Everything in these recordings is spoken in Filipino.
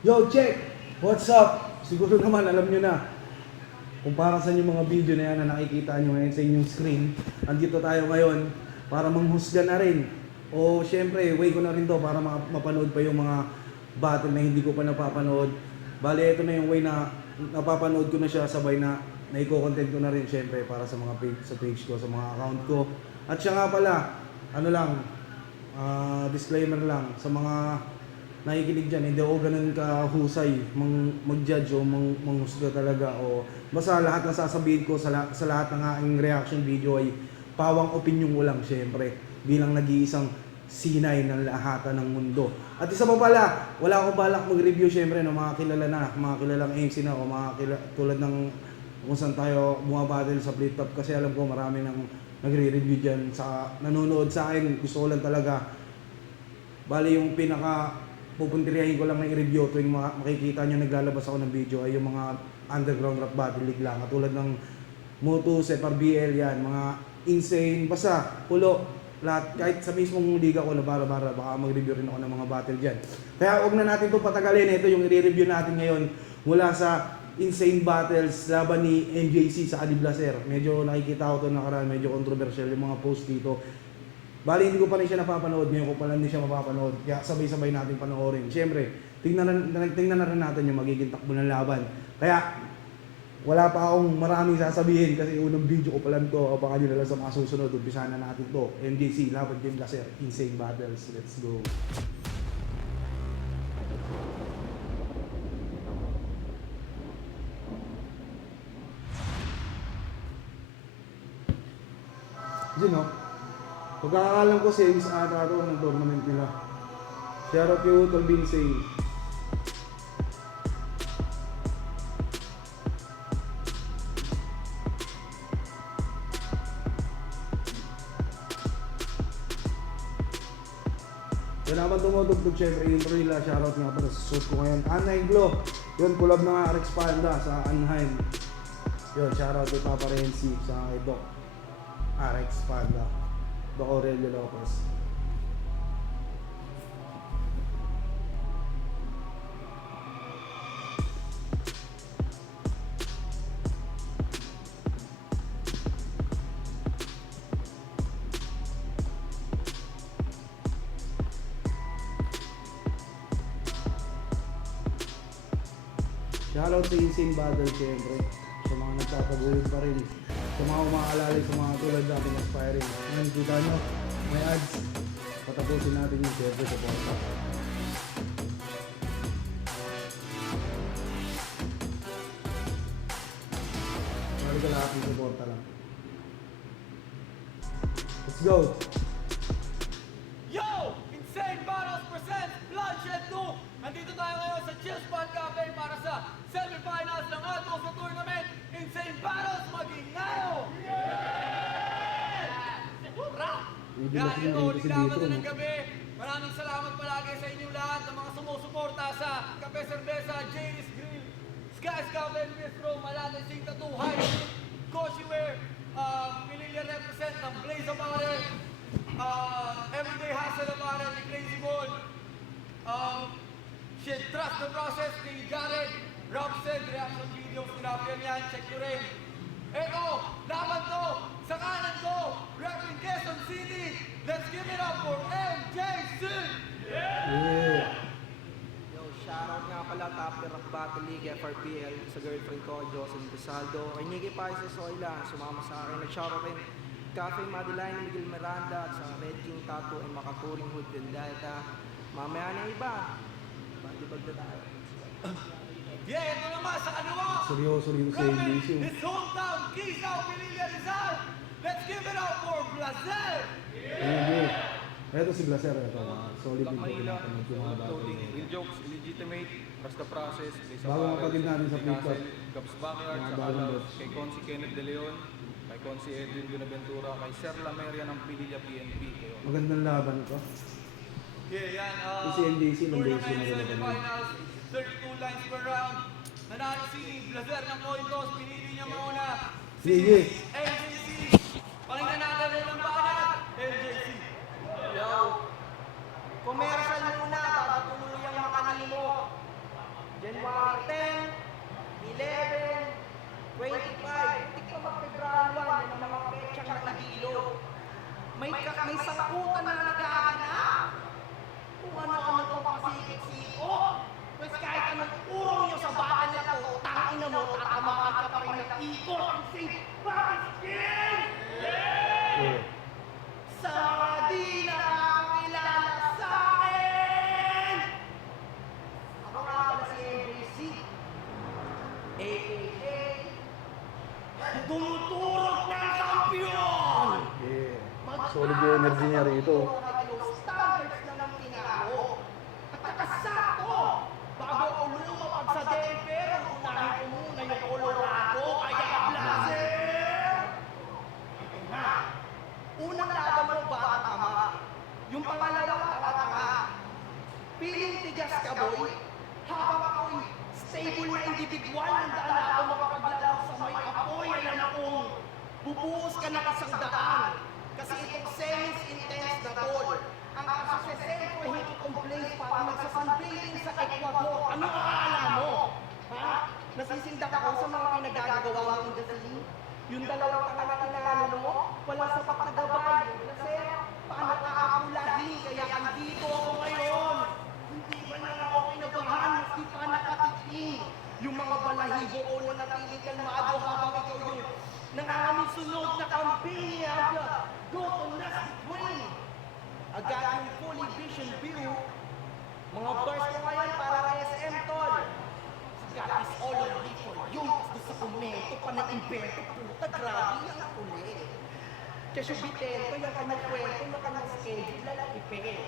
Yo, check! What's up? Siguro naman alam nyo na kung para sa yung mga video na yan na nakikita nyo ngayon sa inyong screen. Andito tayo ngayon para manghusga na rin. O syempre, way ko na rin to para mapanood pa yung mga battle na hindi ko pa napapanood. Bale, ito na yung way na napapanood ko na siya sabay na naiko-content ko na rin syempre para sa mga page, sa page ko, sa mga account ko. At siya nga pala, ano lang, disclaimer lang sa mga nakikinig dyan, hindi ako ganun kahusay mag-judge o manghusga talaga o basta lahat ng sasabihin ko sa lahat ng aking reaction video ay pawang opinion ko lang syempre bilang nag-iisang sinay ng lahatan ng mundo. At isa pa pala, wala akong balak mag-review syempre ng mga kilala na, mga kilalang MC na o tulad ng kung saan tayo bumabattle sa Flip Top kasi alam ko marami nang nagre-review dyan sa nanonood sa akin. Gusto ko lang talaga bali yung pinaka pupuntirihin ko lang na i-review tuwing makikita nyo naglalabas ako ng video ay yung mga underground rap battle league lang katulad ng Motus, FRBL yan, mga insane, basta pulo lahat, kahit sa mismong liga ko na bara-bara baka mag-review rin ako ng mga battle dyan. Kaya huwag na natin itong patagalin. Ito yung i-review natin ngayon mula sa insane battles laban ni MJC sa Adiblaser. Medyo nakikita ko ito nakaraan, medyo controversial yung mga post dito. Bali, hindi ko pa rin siya napapanood. Ngayon ko pa lang hindi siya mapapanood. Kaya sabay-sabay natin panoorin. Siyempre, tingnan na rin natin yung magiging takbo ng laban. Kaya, wala pa akong maraming sasabihin kasi unang video ko pa lang to. Baka nyo na lang sa mga susunod. Umpisa na natin to. MJC, laban Game Laser, Insane Battles. Let's go. Diyan no? Pagkakalam ko series ata ito ng tournament nila. Shoutout kay Utol Binsay. Kaya naman tumutugtog syempre intro nila. Shoutout nga para sa suit ko ngayon. Anaheim Glow. Yun, collab na nga Rex Panda sa Anaheim. Yun, shoutout kay Papa Renzi sa kay Doc Rex Panda. Doc Aurelio Lopez. Shoutout sa Insane Battle syempre. Sa mga nagtataguhin pa rin. Sa mga umaalalay sa mga tulad natin aspiring. Ngayon, kita nyo, may ads. Patapusin natin yung syempre sa porta. Bali ka lahat yung supporta lang. Let's go! Yo! Insane Battles presents Bloodshed 2! Nandito tayo ngayon sa Chill Spot Cafe para sa semifinals ng Atos na tournament. Insane Battles maging ngayon! Rap! Yan, ito, lilaban na ng gabi. Maraming salamat palagi sa inyong lahat ng mga sumusuporta sa Cafe Cerveza, Jay's Grill, Sky Cafe Bistro, Malate Sing Tattoo, High Koshiware, Pililla represent ng Blaze of Arel, Everyday Hustle of Arel, ni Crazy Ball, Trust the Process ni Jared, Robson, reaction videos ni Rafian yan, check nyo rin. Eto, laban to, sa kanan ko, repping Quezon City, let's give it up for MJC! Yeah! Yo, shoutout nga pala Top Rock Battle League, FRPL, sa girlfriend ko, Jocelyn Rizaldo, kay Nicky Pais sa Soyla, sumama sa akin, nag-shoutout rin Cafe Madeline, Miguel Miranda, at sa Red King Tattoo, and Makaturing Hood Vendetta. Mamaya na iba, batibag na tayo. Yeah, ito naman sa kanawa! Seryoso rin sa Repping MJC. his hometown, Quezon, Pililla Rizal! Let's give it up for Blazer! Yeah! Ito si Blaser. Ito, solid Black yung Manila, pinapanood yung mga battle. Clothing, Real Jokes, Illegitimate, Trust the Process, Lisa Bago Barrel, kapatid natin sa Flip Top. Gabs Backyard, Mga sa bagong Alaw, batch. kay Consi Kenneth De Leon, kay Consi Edwin Buenaventura, kay Sir Lameria ng Pililla PNP. Magandang laban ito. Yeah, yan. Si NDC ng tournament base na semifinals, 32 lines per round. Nanalo si Blazer ng coin toss, pinili niya mauna. Sige. MJC. Pakinggan natin rin ang bakat. MJC. Yo, commercial muna, bago tuluyang makanali mo. January 10, 11, 25, hindi pa mag-February 1, yan ang mga petsang naibilo. May sangkutan na nagaganap. Kung ano-ano itong pasikip-siko. Pues kahit anong urong nyo sa bakal na to, tangina mo, tatamaan ka pa rin ng ikot ang St. Baskin! Sa di nakakilala sa akin! Ako nga pala si MJC, a.k.a. Tumuturok ng kampiyon! Yeah. Solid yung energy niya rito. Standards na ng tinako. At saka sakto, bago ako lumapag sa Denver, unahin ko muna yung Colorado, kaya blazer! Ito na. Unang laban mo, bata tama. Yung pangalawa, tanga. Piling tigas ka, boy. Habang ako'y stable na individual, handa na ako makapaglalaw sa may apoy, alam akong bubuhos ka na kasangdaan. Kasi itong semis-intense na tol, ang kasasesentro hito kong place para magsasunbathing sa Ecuador. Ano akala mo? Ha? Nasisindak ako sa mga pinagagagawa ng industry? Yung dalawang tanga na tinalo mo, walang sapat na gabay. Kasi paano kakapulahin? Kaya andito ako ngayon. Hindi ba na ako kinabahan? Maski pa nakatiting. Yung mga balahibo ko na natiling kalmado habang ikaw yung nangangamin-sunog na kampanya. Go to Nasty Queen! Agad yung fully vision view. Mga bars ko ngayon para SM tol. God is all only for you. Gusto sa komento pa ng invento. Puta, grabe yung ulit. Kesyo bitento, yung kanyang kwento, yung kanyang schedule, lalakipit.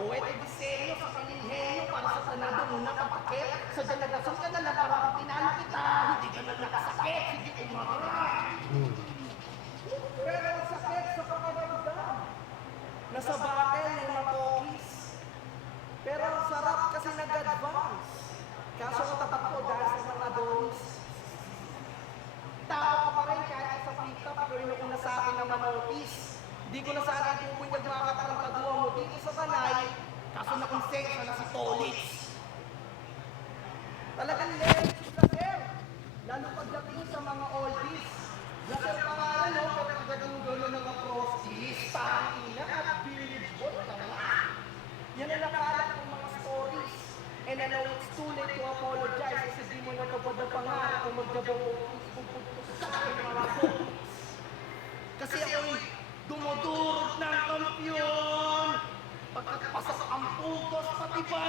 O eto disenyo sa kaninhenyo para sa Senado muna kapakit. Sa delegasyon ka na lang para kung tinalo kita, hindi ka na nakasakit, hindi umarap. Pero ang sakit sa pakaramdam. Nasa bakal ng matokis. Pero ang sarap kasi nag-advance. Kaso natatak ko dahil sa mga donis. Tao ka pa rin kahit sa pita, pero yun ako na sa akin na manotis. Di ko na sana pupunyag makakatarantadua mo dito sa kanay, kaso nakonsensya na si Tolitz. Talagang level si Blaser, lalo pagdating sa mga oldies. Blaser pangalan no, pero pagdating doon ng mga frosties, tangina at village boy, tanga. Yan ang nakalat ng mga stories. And I know it's too late to apologize kasi di mo natapad ang pangarap kung magdabang kung sa akin mga boys. Kasi ako'y dumudurot ng kampyon. Pagkakapasok ang pugos pati ba?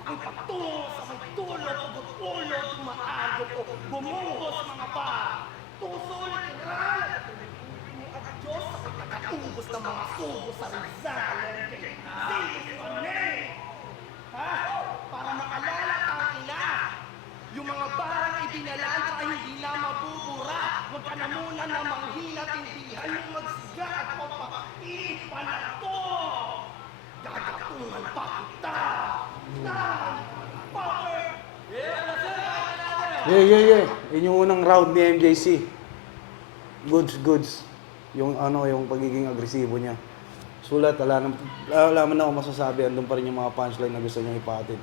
Ako'y patungo sa may tulog, ugot-ulog, umaagot o bumuhos mga pa. Tusol, kiral, at tulipin at Diyos ako'y tagatubos ng mga sugo sa Rizal. Sige ko ha? Para maalala ang ina. Yung mga barang ibinalaan ay hindi na mabubura. Huwag ka na muna na manghina, tindihan yung magsiga at papakain pa na to. Gagatungan pa kita. Power! Yeah. Yun yung unang round ni MJC. Goods. Yung yung pagiging agresibo niya. Sulat, wala man ako masasabi. Andun pa rin yung mga punchline na gusto niyang ipatid.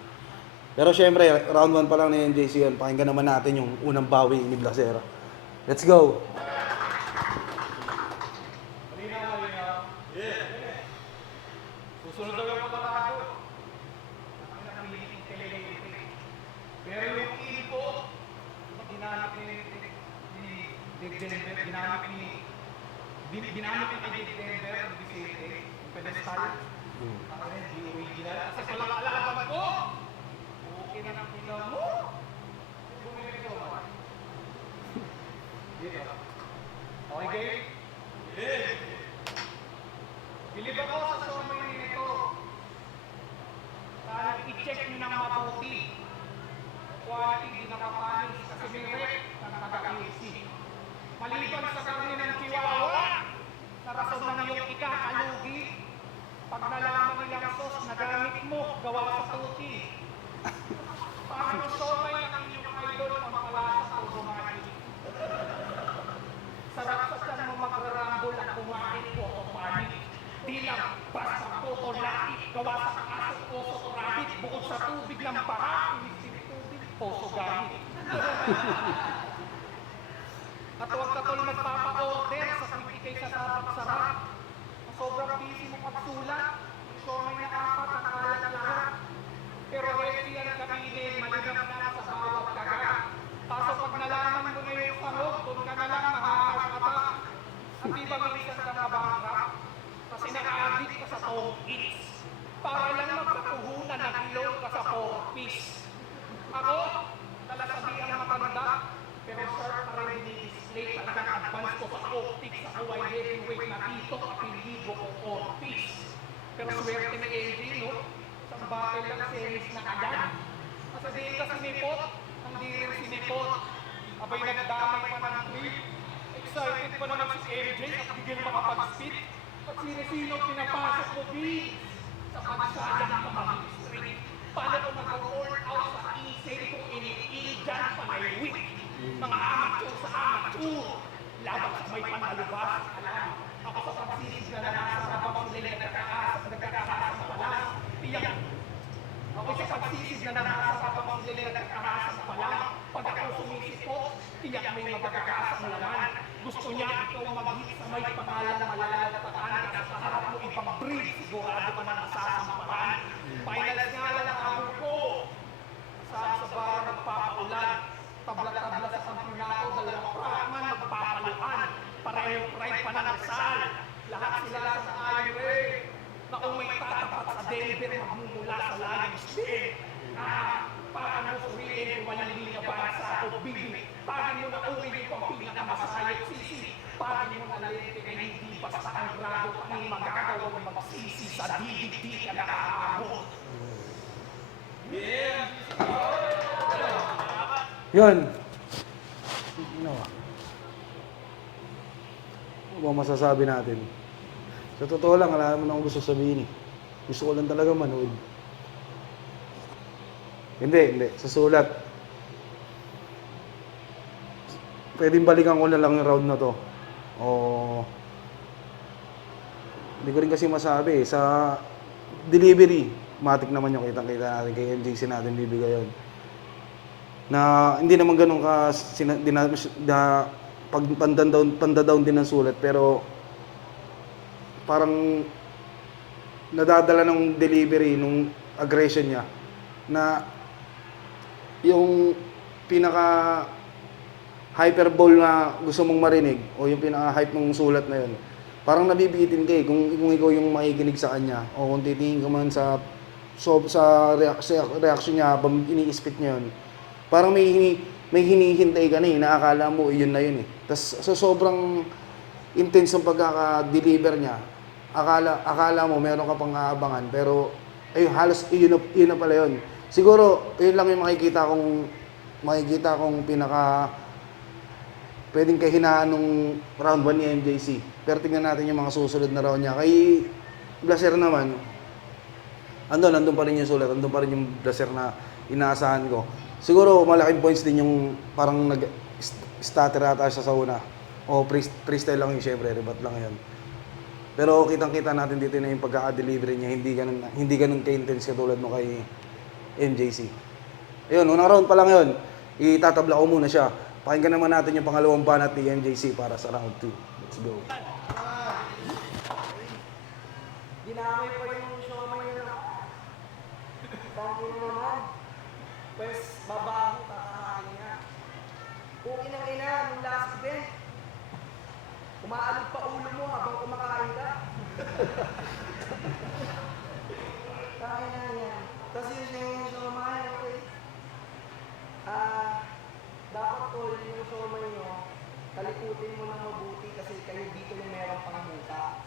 Pero syempre, round 1 pa lang ni MJC yan. Pakinggan naman natin yung unang bawi ni Blasera. Let's go! Malinaw. Susunod daw yung pagkakato. Ang napiling television. Pero yung info, ginamit ni Dick Denver, ginamit ni Dick Denver, Vicente, yung pedestal. Ako rin, di original. Kasi palakalaban ko! Okay na ng pila mo! Bumili ko ba? Dito. Okay, game? Yeah! Bilib ako sa summary nito. Sana i-check nyo ng mabuti. Quality, di nakapanis kasi may rep ng taga-AC. Maliban sa karne ng Chihuahua, sa rason ng iyong ikakalugi, pag nalaman nilang sos na gamit mo, gawa sa tuti. Paano somay ang inyong idol pangkalasa o bumalik? Sarap sa tiyan mo magrarambol at kumain ko o panik. Di lang basta puto lahat gawa sa aso, oso o rabbit bukod sa tubig ng baha, poso gamit. At huwag ka tol magpapa-order sa Quick sa Sabak Sarap. Sobrang busy mo pagsulat. Siomay na apat ang kalat lahat. Pero healthy ang kainin, malinam na sa bawat kagat. Kaso pag nalaman mo na yung sahog, doon ka na lang makakakata. At di ba minsan ka nabangkrap? Kasi na-addict ka sa Tom Eats. Para lang magkatuhunan na ilaw ka sa 4-piece. Ako, nalasabi ang matanda, pero sharp pa rin display talagang advance ko sa optics. Ako ay heavyweight na dito, apelido ko 4-piece. Pero swerte ni AJ, no? Isang battle lang series na agad. Kasi di ka sinipot, hindi rin sinipot. Abay nagdamay pa ng trip. Excited pa naman si AJ at bigil makapag-spit. At sino-sino pinapasok mo, B? Sa pagsayang ka mag-street. Paano kung mag-work out sa isay kung iniil dyan pa may week? Mga amateur sa amateur. Laban sa may panalubas. Alam, ako sa pagsisis na nasa kapag sila nagkakaasa pa lang. Tiyak. Ako sa pagsisis na nasa kapag sila nagkakaasa pa lang. Pag ako sumisipot, tiyak may magkakaasa naman. Gusto niya ikaw mag-hit sa may pangalan na malalagpataan ka sa harap mo ibang breed. Sigurado ka na nasasampahan. Finals nga lang ang ako ko. Sa bar nagpapaulan. Tabla-tabla sa kampyonato, dalawang frontman magpapaluan. Parehong pride pa ng Rizal. Lahat sila sa IRA. Na kung may tatapat sa Denver, magmumula sa Lions din. Paano sabihin kung walang linya para sa ako, Bibi? Pagin mo na uri yung pang pinakamasayot sisi. Pagin mo na lente na hindi basta ang grado kami magagawang magsisi sa digdig ka nakakaabot. Yeah! Yun. Ano ba masasabi natin? Sa totoo lang, alam mo na akong gusto sabihin eh. Gusto ko lang talaga manood. Hindi. Sa sulat. Pwedeng balikan ko na lang yung round na to. O... Hindi ko rin kasi masabi eh. Sa delivery, matik naman yung kitang-kita natin kay MJC natin bibigay yun. Na hindi naman ganun ka pag pandadown din ng sulat, pero parang nadadala ng delivery nung aggression niya na yung pinaka hyperbole na gusto mong marinig o yung pinaka hype ng sulat na yun, parang nabibitin ka eh kung ikaw yung makikinig sa kanya o kung titingin ka man sa reaction niya habang ini-spit niya yun. Parang may hinihintay ka na eh, naakala mo yun na yun eh. Tapos sa sobrang intense ng pagkaka-deliver niya, akala mo meron ka pang aabangan, pero ayun, halos yun na pala yun. Siguro, yun lang yung makikita kong pinaka pwedeng kahinaan nung round 1 ni MJC. Pero tingnan natin yung mga susunod na round niya. Kay Blaser naman, andun pa rin yung sulat, andun pa rin yung Blaser na inaasahan ko. Siguro malaking points din yung parang nag-stutter ata siya sa una. O freestyle lang yun, syempre, rebat lang yun. Pero kitang-kita natin dito na yung pagkaka-delivery niya, hindi ganun ka-intense katulad mo kay MJC. Ayun, unang round pa lang yun. Itatabla ko muna siya. Pakinggan naman natin yung pangalawang banat ni MJC para sa round 2. Let's go. Dinamay pa yung siomay na tangin naman. Pues, babaho, kakahain niya. Kung inang-ina, nung last event, umaalog pa ulo mo habang kumakain ka. Kain na yan. Tapos yung siomay, okay. Dapat tol, yung siomay nyo, talikutin mo ng mabuti kasi kayo dito yung meron pang muta.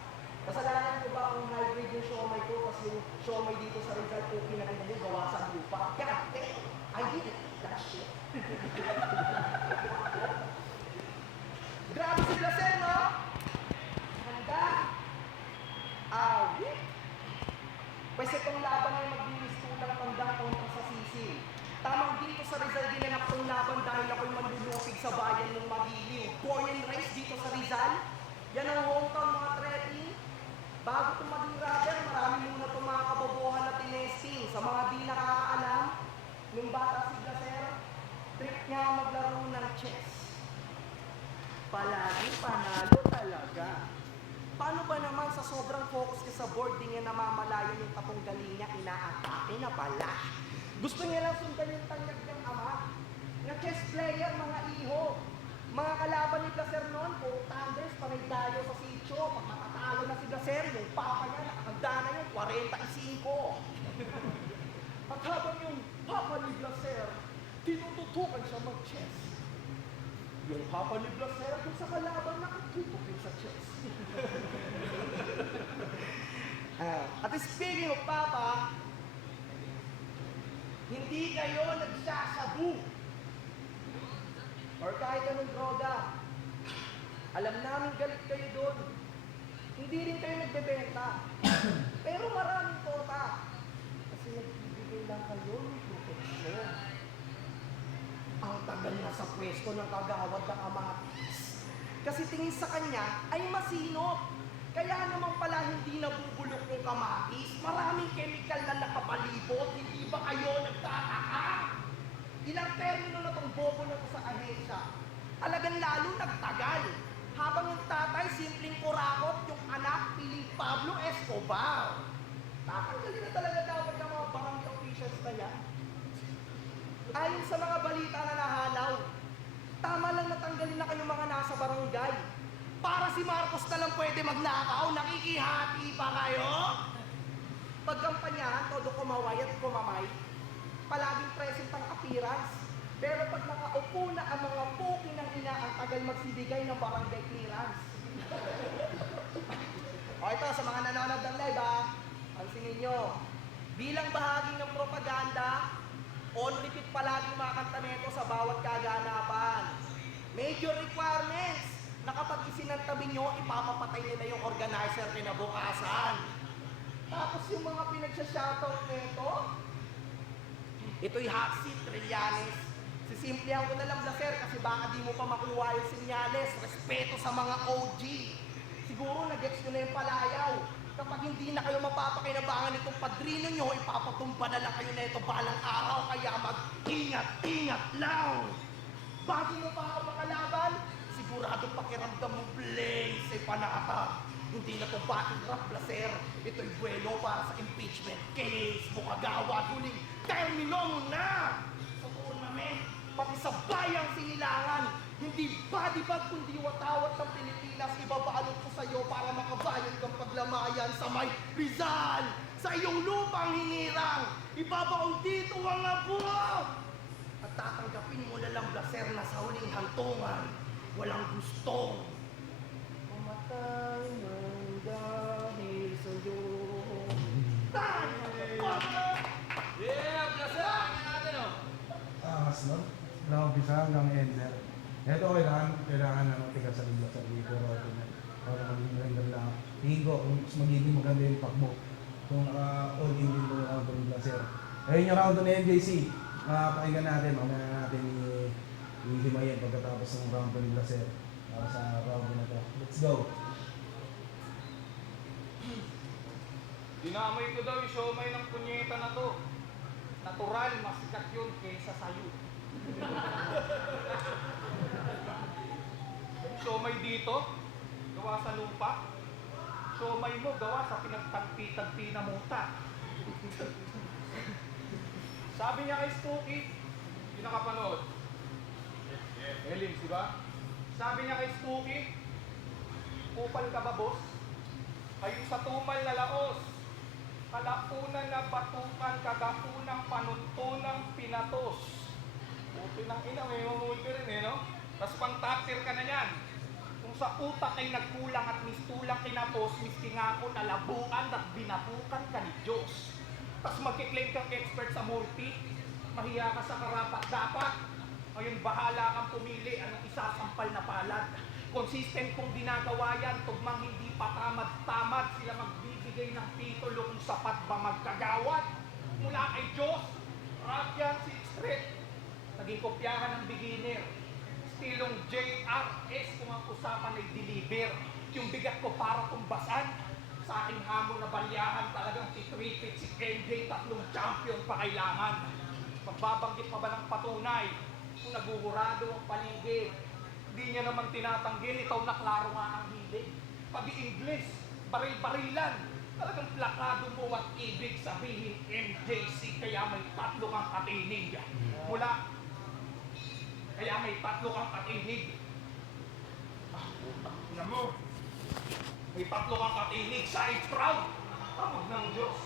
Kasalanan ko ba kung hybrid yung siomay ko kasi yung siomay dito sa Rizal ko pinaganda nyo gawa sa lupa. God damn! I did it! That shit! Grabe si Blaser, no? Handa! Awit! Pwes itong laban ay maglilistulang tandang kontra sa sisi. Tamang dito sa Rizal ginanap tong laban dahil ako'y manlulupig sa bayan ng Magiliw. Born and raised dito sa Rizal. Yan ang hometown mga treti. Bago itong maging rubber, marami muna itong mga kabobohan na tinesting. Sa mga di nakakaalam, nung bata si Blaser, Palagi panalo talaga. Paano ba naman sa sobrang focus niya sa board, di niya namamalayan yung tapong galing niya, inaatake na pala. Gusto niya lang sundan yung tanyag ng ama. Na chess player, mga iho. Mga kalaban ni Placer noon, puro thunders, panay dayo sa sitio. Pag makatalo na si Placer, yung papa niya, nakakanda na yung 45. At habang yung papa ni Placer, tinututukan siya mag-chess. Yung papa ni Placer, kung sa kalaban, nakatutok din sa chess. At speaking of papa, hindi kayo nagsasabu or kahit anong droga. Alam namin galit kayo doon. Hindi rin kayo nagbebenta. Pero maraming kota. Kasi nagbibigay lang kayo ng proteksyon. Ang tagal na sa pwesto ng kagawad ng Amatis. Kasi tingin sa kanya ay masinop. Kaya naman pala hindi nabubulok yung kamatis. Maraming chemical na nakapalibot. Hindi ba kayo nagtataka? Ilang termino na tong bobo na to sa ahensya. Talagang lalo nagtagal. Habang yung tatay, simpleng kurakot, yung anak, piling Pablo Escobar. Tatanggalin na talaga dapat ng mga barangay officials na yan. Ayon sa mga balita na nahalaw, tama lang natanggalin na kayong mga nasa barangay. Para si Marcos na lang pwede magnakaw, nakikihati pa kayo? Pagkampanyahan, todo kumaway at kumamay, palaging present ang appearance. Pero pag nakaupo na ang mga puking ng ina, ang tagal magsibigay ng barangay clearance. O ito, sa mga nanonood ng live pansinin nyo, bilang bahagi ng propaganda, on repeat palagi mga kanta nito sa bawat kaganapan. Major requirements na kapag isinantabi nyo, ipapapatay nila yung organizer kinabukasan. Tapos yung mga pinagsya-shoutout nito, ito'y hot seat, Trillanes. Sisimplihan ko na lang, Blaser, kasi baka di mo pa makuha yung sinyales. Respeto sa mga OG. Siguro nag-gets nyo na yung palayaw. Kapag hindi na kayo mapapakinabangan itong padrino nyo, ipapatumba na lang kayo na ito balang araw. Kaya mag-ingat-ingat lang. Bago mo pa ako makalaban, sigurado pakiramdam mo, Blaze, ay panata. Hindi na ito battle rap, Blaser. Ito'y buwelo para sa impeachment case mo kagawad. Huling termino mo na! Sa tournament, pati sa bayang sinilangan, hindi body bag kundi watawat ng Pilipinas, ibabalot ko sa'yo para makabayan kang paglamayan sa may Rizal. Sa iyong lupang hinirang, ibabaon dito ang abo! At tatanggapin mo na lang, Blaser, na sa huling hantungan, walang gustong mamatay ng dahil sa'yo. Yeah, Blaser! Pakinggan natin, oh! Mas no? Umpisa hanggang ender. Ito kailangan na tigas sa libro pero ito na. Para maging maganda lang. Tingin ko, kung mas magiging maganda yung takbo. Kung all in din mo round ng Blaser. Ayun yung round ni NJC. Pakinggan natin, mamaya natin hihimayin pagkatapos ng round ni Blaser. Para sa round na to. Let's go! Dinamay ko daw yung siomay ng punyeta na to. Natural, mas sikat yun kaysa sayo. Siomay dito, gawa sa lupa. Siomay mo, gawa sa pinagtagpi-tagpi na muta. Sabi niya kay Stookie, hindi nakapanood. Elins, di ba? Sabi niya kay Stookie, kupal ka ba, boss? Kayo sa tumal na laos. Kalaunan na batukan, kagaunang panuntunang pinatos. Puti ng ina, may mamulti rin no? Tapos pang-tapir ka na yan. Kung sa utak ay nagkulang at mistulang kinapos, miski nga ako nalabuan at binatukan ka ni Diyos. Tapos magkiklaim kang expert sa multi, mahiya ka sa karapat-dapat. Ngayon bahala kang pumili anong isasampal na palad. Consistent kong ginagawa yan, tugmang hindi pa tamad-tamad sila magbibigay ng titulo kung sapat ba magkagawad. Mula kay Diyos, rap yan si Street. Naging kopyahan ng beginner. Stilong JRS kung ang usapan ay deliver. Yung bigat ko para tumbasan. Sa aking hamon na balyahan talagang si Tripit, si MJ, 3 champion pa kailangan. Magbabanggit pa ba ng patunay kung naguhurado ang paligid? Hindi niya naman tinatanggil, ikaw na klaro nga ang hilig. Pag English, baril-barilan. Talagang plakado mo at ibig sabihin MJC, kaya may 3 kang katinig. Kaya may 3 kang katinig. Alam mo, may 3 kang katinig, side proud. Tawag ng Diyos.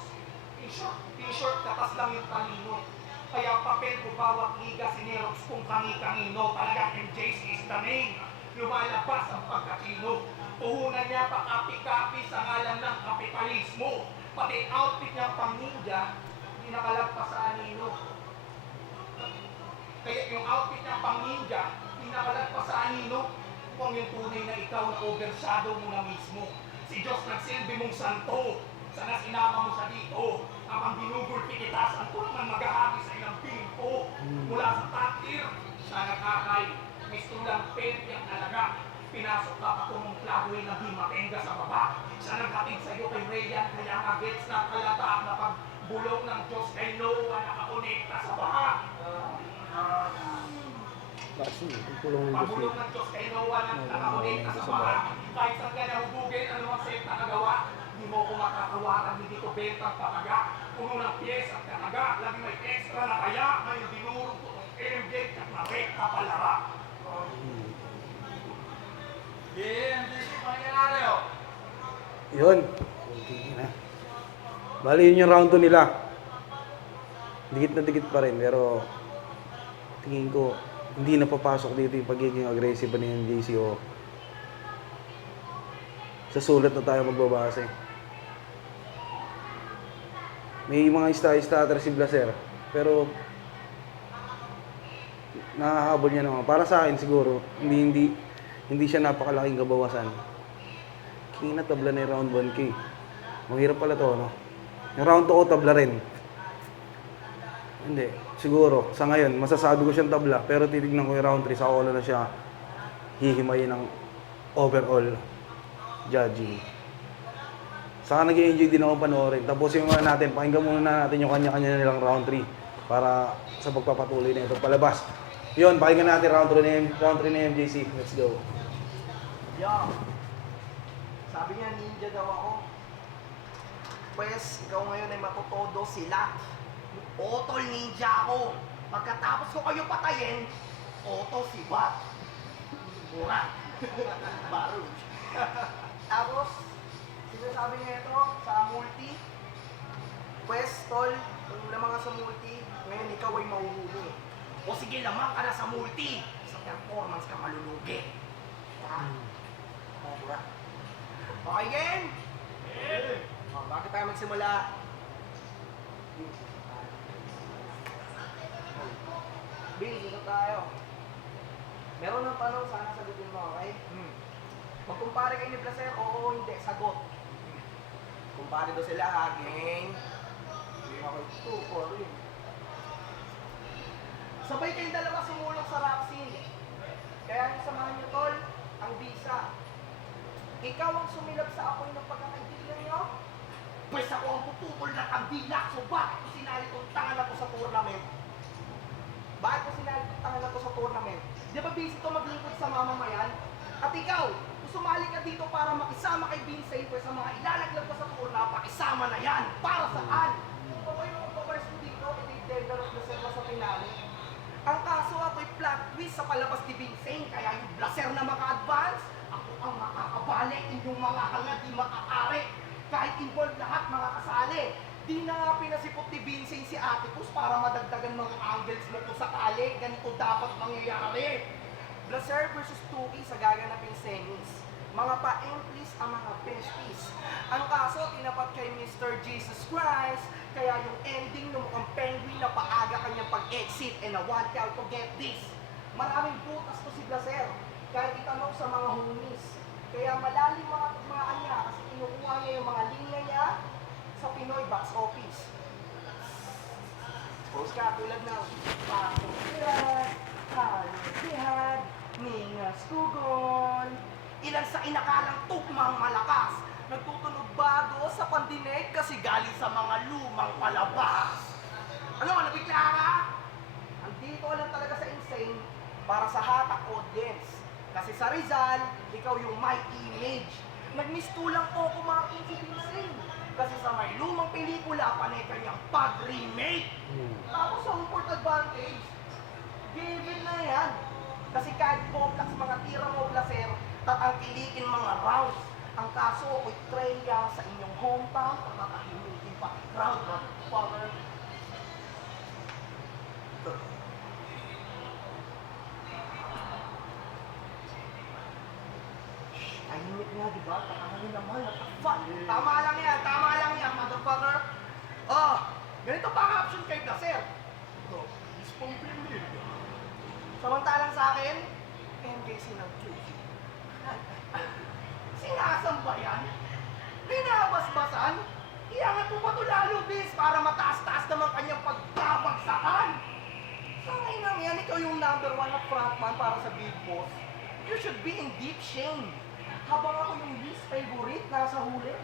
T-shirt, katas lang yung talino. Kaya papel ko bawat liga, sinerox kung kani-kanino. Talagang MJC is the name. Lumalabas ang pagkatino. Puhunan niya pa kapi-kapi sa ngalan ng kapitalismo. Pati outfit niya pang ninja, hindi nakalagpas sa anino. Kaya yung outfit niya pang ninja, hindi nakalagpas sa anino. Kung yung tunay na ikaw na overshadow mo na mismo. Si Diyos nagsilbi mong santo. Sana sinama mo sa dito. Kapag binugulpi kita, santo naman maghahagi sa ilang pimpo. Mula sa takir, siya nakakay. May stulang pen yung alaga. Pinasok ka pa kung plagoy na di matenga sa baba. Siya naghatid sa iyo kay Rayan, kaya nga gets na kalata na pagbulong ng Diyos kay Noah nakakonekta sa baha. Pabulong ng Diyos kay Noah nakakonekta sa baha. Kahit saan ka nahubugin, ano ang sekta na gawa, hindi mo ko makakawaran, hindi ko bentang pataga. Puno ng piyesa at kanaga, lagi may extra na kaya, ngayon dinurong ko ng MJ at narekta palara. Yun. Bali yun yung round 2 nila. Dikit na dikit pa rin, pero tingin ko hindi na papasok dito yung pagiging aggressive ni MJC o sa sulat na tayo magbabase. May mga ista-stutter si Blaser, pero nakahabol niya naman. Para sa akin siguro, hindi siya napakalaking kabawasan. Kina tabla na yung round 1K. Mahirap pala to, no? Yung round 2 ko tabla rin. Hindi. Siguro, sa ngayon, masasabi ko siyang tabla. Pero titignan ko yung round 3, sa wala na siya hihimayin ng overall judging. Saka nag-i-enjoy din ako panoorin. Tapos yung mga natin, pakinggan muna natin yung kanya-kanya nilang round 3 para sa pagpapatuloy na ito palabas. Yun, pakinggan natin round 3 ni MJC. Let's go. Yo! Sabi niya, ninja daw ako. Pwes, ikaw ngayon ay matutodo sila. Otol ninja ako. Pagkatapos ko kayo patayin, Oto si Bat. Mura. Baruch. Tapos, sinasabi niya ito sa multi. Pwes, tol, kung lamang ka sa multi, ngayon ikaw ay mahuhuli. O sige, lamang ka na sa multi. Sa performance ka malulugi. Mura. Okay, game? Bakit tayo magsimula? Bill, dito tayo. Meron ng tanong, sana sagutin mo, okay? Magkumpare kayo ni Blaser, oo, hindi, sagot. Kumpare daw sila, ha, gang. Okay, 2, 4, rin. Sabay kayong dalawa sumulong sa rap scene. Kaya yung samahan nyo, tol, ang bisa. Ikaw ang sumilap sa apoy ng pagkakaibigan nyo? Pues ako ang puputol ng kandila, so bakit ko sinali kong tangan ako sa tournament? Bakit ko sinali kong tangan ako sa tournament? Di ba busy to maglingkod sa mamamayan? At ikaw, kung sumali ka dito para makisama kay Vincent, pues sa mga ilalaglag ko sa tourna, pakisama na yan! Para saan? Kung pa ba yung magpapares ko dito, iti-dender of the serva sa pinali? Ang kaso ako'y plot twist sa palabas ni Vincent, kaya yung blaser na maka-advance, ako ang makakabali, inyong mga hanga di makakari. Kahit involved lahat mga kasali. Di na nga pinasipot ni Vincent si Atticus para madagdagan mga angles mo kung sakali. Ganito dapat mangyayari. Blaser versus Tuki sa gaganaping semis. Mga pa-emplis ang mga besties. Ang kaso, tinapat kay Mr. Jesus Christ. Kaya yung ending ng mukhang penguin na paaga kanyang pag-exit and I want y'all to get this. Maraming butas to si Blaser. Kahit itanong sa mga homies. Kaya malalim mga tugmaan niya kasi kinukuha niya yung mga linya niya sa Pinoy box office. Post ka tulad ng Pakutihan, Kalutihan, Ningas Kugon. Ilan sa inakalang tugmang malakas, nagtutunog bago sa pandinig kasi galing sa mga lumang palabas. Ano, nabigla ka? Andito lang talaga sa Insane para sa hatak audience. Kasi Kasi sa Rizal, ikaw yung my image. Nagmistulang po kumain si Vincent. Kasi sa may lumang pelikula, panay kanyang pag-remake. Tapos sa home court advantage, given na yan. Kasi kahit complex mga tira mo, placer, tatangkilikin mga rounds. Ang kaso, ako'y Treya sa inyong hometown, patatahimutin pa crowd, father. Tahimik nga, di ba? Takangin naman, what the fuck? Tama lang yan, motherfucker. Oh, ganito pa ang option kay Placer. Ito, is complimented. Samantalang sa akin, NKC ng QC. Sinasamba yan? Binabasbasan? Iangat mo pa ito lalo, bis, para mataas-taas naman kanyang pagkabagsakan. Sa ngayon yan, ikaw yung number 1 na frontman para sa Big Boss. You should be in deep shame. Habang ako yung least favorite nasa huli.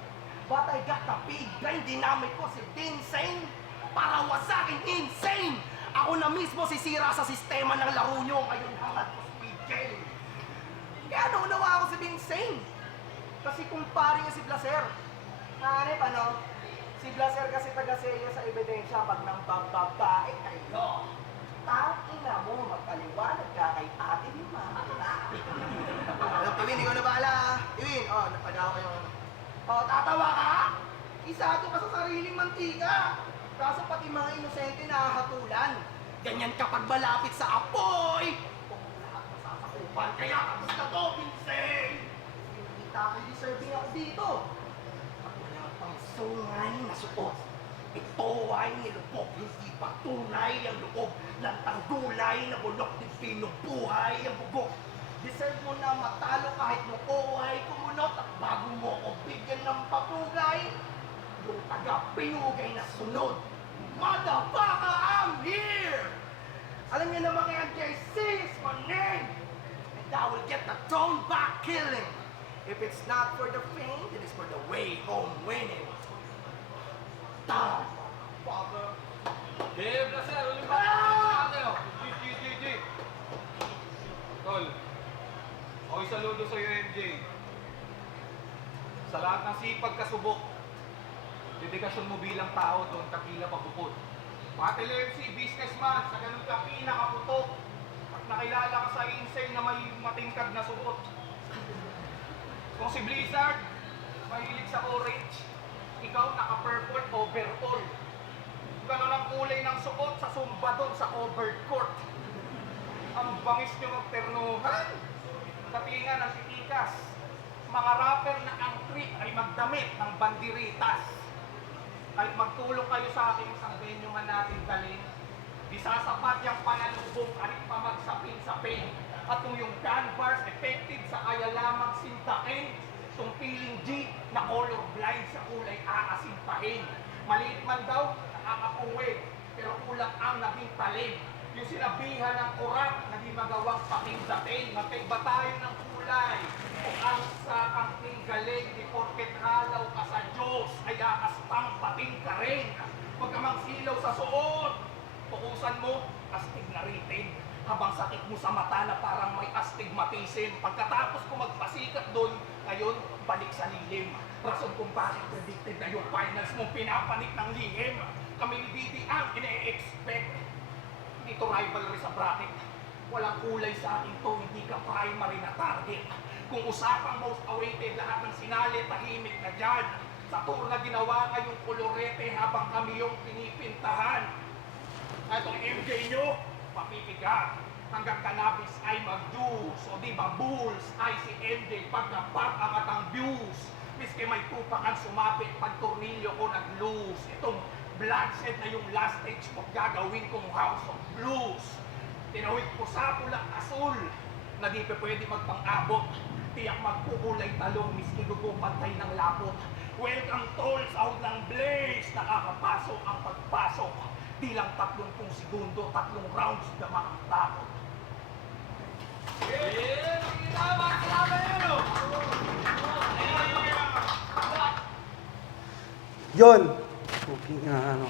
But I got the big brain dynamic ko si Vincent para wasakin insane. Ako na mismo sisira sa sistema ng laro nyo. Ngayon hangat ko speed game. Kaya naunawa ako si Vincent. Kasi kumpare niya si Blaser. Hanip ano? Si Blaser kasi taga-selya sa ebidensya pag nang bababae kayo. Tangina mo, magpaliwanag ka kay Ate Lima. Iwin, ikaw na bahala. Iwin, napagawa ko yung... tatawa ka? Isato ka sa sariling mantika. Kaso pati mga inosente nakahatulan. Ganyan kapag malapit sa apoy. Kung lahat masasakupan, kaya kapos na to, Vincent. Kita ko deserving ako dito. At wala pang sungay na suot. Ito ay nilubog, hindi pa tunay ang loob. Lantang gulay na bulok, di pinubuhay ang bugok. Deserve mo na matalo kahit nung ay kumunot. At bago mo ko bigyan ng papugay, yung taga-pinugay na sunod. Motherfucker, I'm here! Alam niyo naman yan, JC is my name. And I will get the throne back killing. If it's not for the fame, then it's for the way home winning. Tama, father. Hey, Blaser, ulit ba? G. Tol, ako'y saludo sa'yo, MJ. Sa lahat ng sipag kasubok, dedikasyon mo bilang tao doon kakila pagpupot. Patel MC, businessman, sa ganun ka pinakaputok. At nakilala ka sa insane na may matingkad na suot. Kung si Blizzard, mahilig sa orange, ikaw naka-purple overall. Ganon ang kulay ng suot sa sumba doon sa covered court. Ang bangis nyo magternuhan, katingan ng titikas. Mga rapper na ang trip ay magdamit ng bandiritas. Kahit magtulong kayo sa aking isang venue man natin galing, di sasapat yung panalubong kahit pa magsapin-sapin. At kung yung gun bars effective sa kaya lamang sintakin, itong feeling G na colorblind sa kulay aasintahin. Maliit man daw, nakakapuwid, pero kulang ang naging talim. Yung sinabihan ng kurak na di magawang pakingdatin, magkaiba tayo ng kulay. O ang sa aking galing, di porket halaw ka sa Diyos, ay aastang pating ka rin. Huwag ka magsilaw sa suot, pukusan mo, astig na ritin. Habang sakit mo sa mata na parang may astigmatism. Pagkatapos ko magpasikat doon, ngayon balik sa lilim. Rason kung bakit predicted na yung finals mong pinapanik ng lihim. Kami ni Didi ang ine-expect. Dito rivalry sa bracket. Walang kulay sa akin to, hindi ka primary na target. Kung usapang most awaited, lahat ng sinali, tahimik na dyan. Sa tour na ginawa ngayong kolorete habang kami yung pinipintahan. Itong MJ nyo, papipiga. Hanggang cannabis ay mag-juice. O di ba bulls ay si MJ pag napap angat ang views. Miski may tupakan sumapit pag tornilyo ko nag-loose. Itong bloodshed na yung last stage mo gagawin kong House of Blues. Tinawid ko sa pulang asul na di pa pwede magpang-abot. Tiyak magkukulay talong miski gugupatay ng lapot. Welcome tol sa ng blaze. Nakakapasok ang pagpasok. Di lang 30 segundo, 3 rounds na makatapot. Yeah! Salamat yun! Yun! Okay,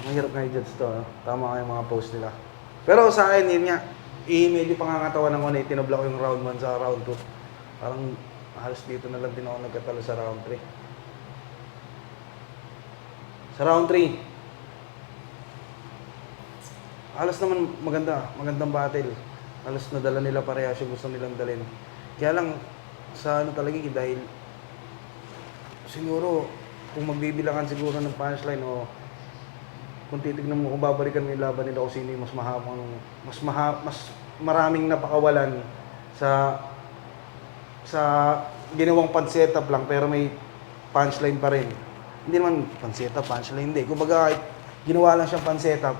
mahirap nga i-judge to. Tama nga yung mga post nila. Pero sa akin, yun nga, medyo pangangatawan ng una, tinubla ko yung round 1 sa round 2. Parang halos dito na lang din ako nagkatalo sa round 3. Sa round 3, halos naman magandang battle. Halos nadala nila parehas yung gusto nilang dalhin. Kaya lang, sa ano talaga dahil siguro, kung magbibilangan siguro ng punchline o kung titignan mo, kung babalikan mo yung laban nila kung sino yung mas mahabang, mas maraming napakawalan sa ginawang pan-setup lang pero may punchline pa rin. Hindi naman pan-setup, punchline, hindi. Kumbaga, ginawa lang siyang pan-setup.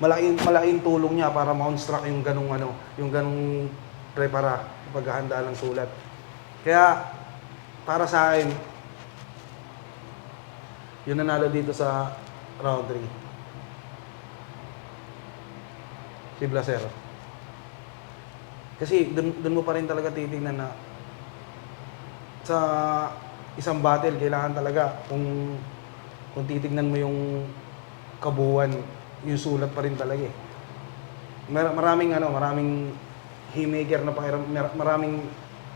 Malaking tulong niya para ma-construct yung ganung prepara, paghahanda ng sulat. Kaya, para sa akin, yung nanalo dito sa round 3. Si Blaser. Kasi dun mo pa rin talaga titignan na sa isang battle, kailangan talaga kung titignan mo yung kabuuan, yung sulat pa rin talaga eh. Maraming haymaker na maraming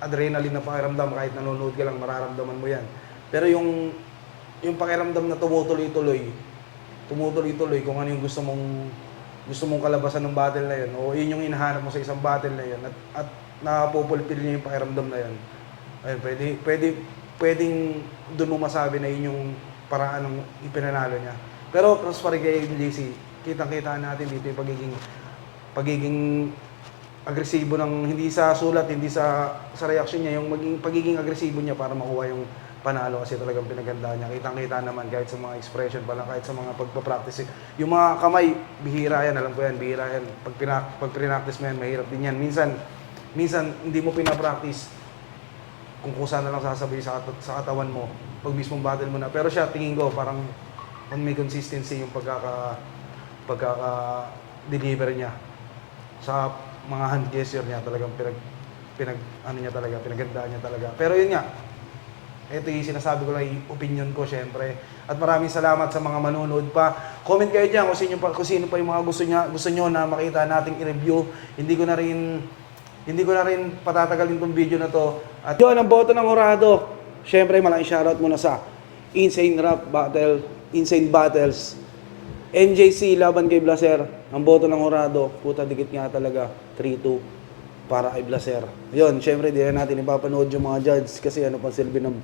adrenaline na pakiramdam kahit nanonood ka lang mararamdaman mo yan. Pero yung pakiramdam na tumutuloy-tuloy kung ano yung gusto mong kalabasan ng battle na yun o yun yung hinahanap mo sa isang battle na yun at napupulpil niya yung pakiramdam na yun. Ayun, pwedeng doon mo masabi na yun yung paraan ng ipinanalo niya. Pero cross pa rin kay JC, kitang-kita natin dito yung pagiging agresibo ng hindi sa sulat, hindi sa reaction niya, yung pagiging agresibo niya para makuha yung panalo kasi talagang pinagandaan niya. Kitang-kita naman kahit sa mga expression pa lang, kahit sa mga pagpa-practice. Yung mga kamay, bihira yan, alam ko yan, bihira yan. Pag pinractice mo yan, mahirap din yan. Minsan hindi mo pinapractice kung kusa na lang sasabihin sa katawan mo pag mismong battle mo na. Pero siya, tingin ko, parang may consistency yung pagkaka-deliver niya sa mga hand gesture niya, talagang pinagandaan niya talaga. Pero yun nga, ito yung sinasabi ko lang, yung opinion ko syempre. At maraming salamat sa mga manonood pa. Comment kayo dyan kung sino pa yung mga gusto nyo na makita nating i-review. Hindi ko na rin patatagalin tong video na to. At yun, ang boto ng Horado. Syempre, malaking shoutout muna sa Insane Rap Battle, Insane Battles, NJC laban kay Blaser. Ang boto ng Horado, puta dikit nga talaga, 3-2 para kay Blaser. Yun, syempre, di na natin ipapanood yung mga judge kasi ano pang silbi ng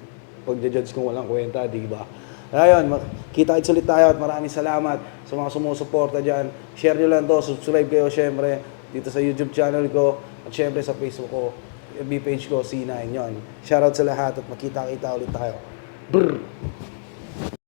pagja-judge kung walang kwenta, di ba? Ayun, kita-kits ulit tayo at maraming salamat sa mga sumusuporta dyan. Share nyo lang to, subscribe kayo syempre dito sa YouTube channel ko at syempre sa Facebook ko, FB page ko, C9 yun. Shoutout sa lahat at makita-kita ulit tayo. Brr!